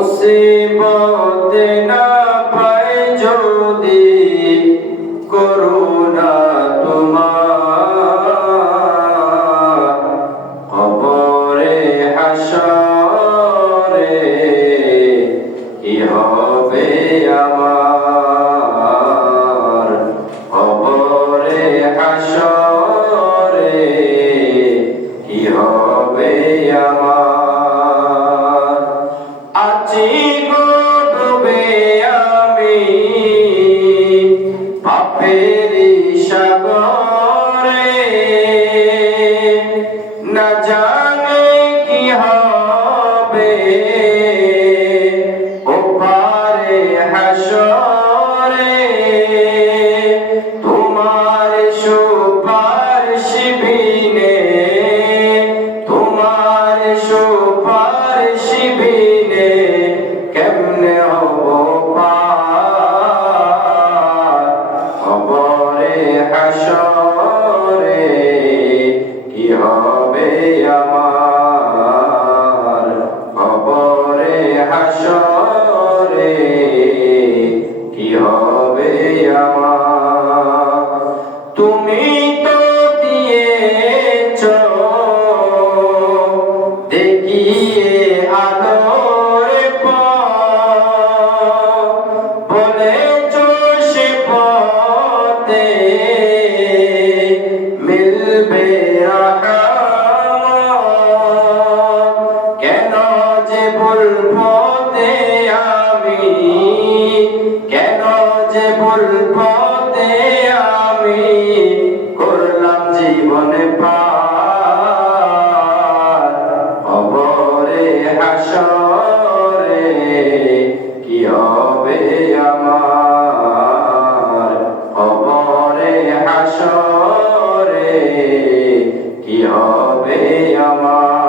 মুসিবতে না পাই যদি করুণা তোমার, কবরে হাসরে কি হবে আমার, কবরে হাসরে কি হবে আমার। আছি গো ডুবে আমি পাপেরি সাগরে, না জানি কি হবে ওপারে হাসরে। তোমার সুপারিশ বিনে, তোমার সুপারিশ বিনে কেমনে হব পার, কবরে হাসরে কি হবে আমার, কবরে হাসরে কি হবে আমার। তুমি তো দিয়েছ দেখিয়ে আলোর পথ, বলেছ সে পথে মিলবে রহমত। কেন যে ভুল পথে আমি, কেন যে ভুল পথে আমি করলাম জীবনে পার, কবরে হাসরে কি হবে আমার, কবরে হাসরে কি হবে আমার।